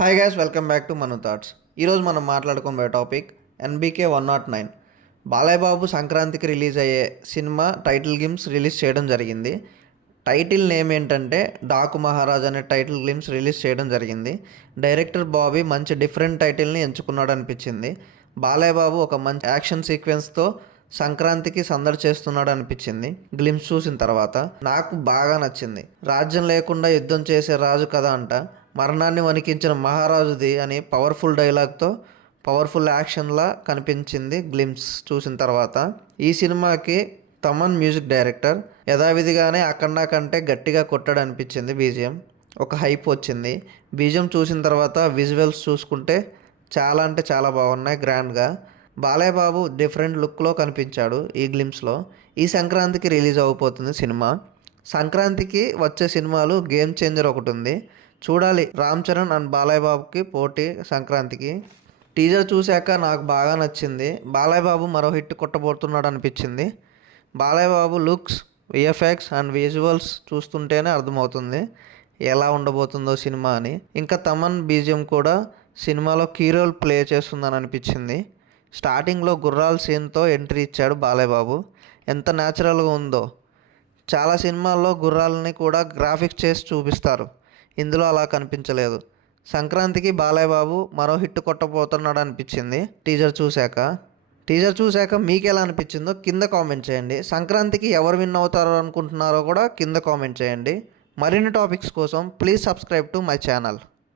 Hi guys, welcome back to Manu thoughts. ఈరోజు మనం మాట్లాడుకోబోయే topic NBK 109. Balayya Babu సంక్రాంతికి రిలీజ్ అయ్యే సినిమా టైటిల్ గ్లిమ్స్ రిలీజ్ చేయడం జరిగింది. టైటిల్ నేమ్ ఏంటంటే డాకు మహారాజ్ అనే టైటిల్ గ్లిమ్స్ రిలీజ్ చేయడం జరిగింది. డైరెక్టర్ బాబీ మంచి డిఫరెంట్ టైటిల్ని ఎంచుకున్నాడు అనిపించింది. బాలయ్య బాబు ఒక మంచి యాక్షన్ సీక్వెన్స్తో సంక్రాంతికి సందడి చేస్తున్నాడు అనిపించింది గ్లిమ్స్ చూసిన తర్వాత. నాకు బాగా నచ్చింది. రాజ్యం లేకుండా యుద్ధం చేసే రాజు కదా అంట, మరణాన్ని వణికించిన మహారాజుది అని పవర్ఫుల్ డైలాగ్తో పవర్ఫుల్ యాక్షన్లా కనిపించింది గ్లిమ్స్ చూసిన తర్వాత. ఈ సినిమాకి తమన్ మ్యూజిక్ డైరెక్టర్. యథావిధిగానే అఖండ కంటే గట్టిగా కొట్టాడు అనిపించింది బీజిఎం. ఒక హైప్ వచ్చింది. బీజిఎం చూసిన తర్వాత విజువల్స్ చూసుకుంటే చాలా అంటే చాలా బాగున్నాయి, గ్రాండ్గా. బాలయ్య బాబు డిఫరెంట్ లుక్లో కనిపించాడు ఈ గ్లిమ్స్లో. ఈ సంక్రాంతికి రిలీజ్ అవబోతుంది సినిమా. సంక్రాంతికి వచ్చే సినిమాలు గేమ్ చేంజర్ ఒకటి ఉంది, చూడాలి. రామ్ చరణ్ అండ్ బాలయ్య బాబుకి పోటీ సంక్రాంతికి. టీజర్ చూశాక నాకు బాగా నచ్చింది. బాలయ్య బాబు మరో హిట్ కొట్టబోతున్నాడు అనిపించింది. Balayya Babu looks, VFX and visuals చూస్తుంటేనే అర్థమవుతుంది ఎలా ఉండబోతుందో సినిమా అని. ఇంకా తమన్ బీజిఎం కూడా సినిమాలో కీ రోల్ ప్లే చేస్తుందని అనిపించింది. స్టార్టింగ్లో గుర్రాల సీన్తో ఎంట్రీ ఇచ్చాడు బాలయ్య బాబు. ఎంత న్యాచురల్గా ఉందో. చాలా సినిమాల్లో గుర్రాలని కూడా గ్రాఫిక్స్ చేసి చూపిస్తారు, ఇందులో అలా కనిపించలేదు. సంక్రాంతికి బాలయ్య బాబు మరో హిట్ కొట్టబోతున్నాడు అనిపించింది టీజర్ చూశాక మీకు ఎలా అనిపించిందో కింద కామెంట్ చేయండి. సంక్రాంతికి ఎవరు విన్ అవుతారో అనుకుంటున్నారో కూడా కింద కామెంట్ చేయండి. మరిన్ని టాపిక్స్ కోసం please subscribe to my channel.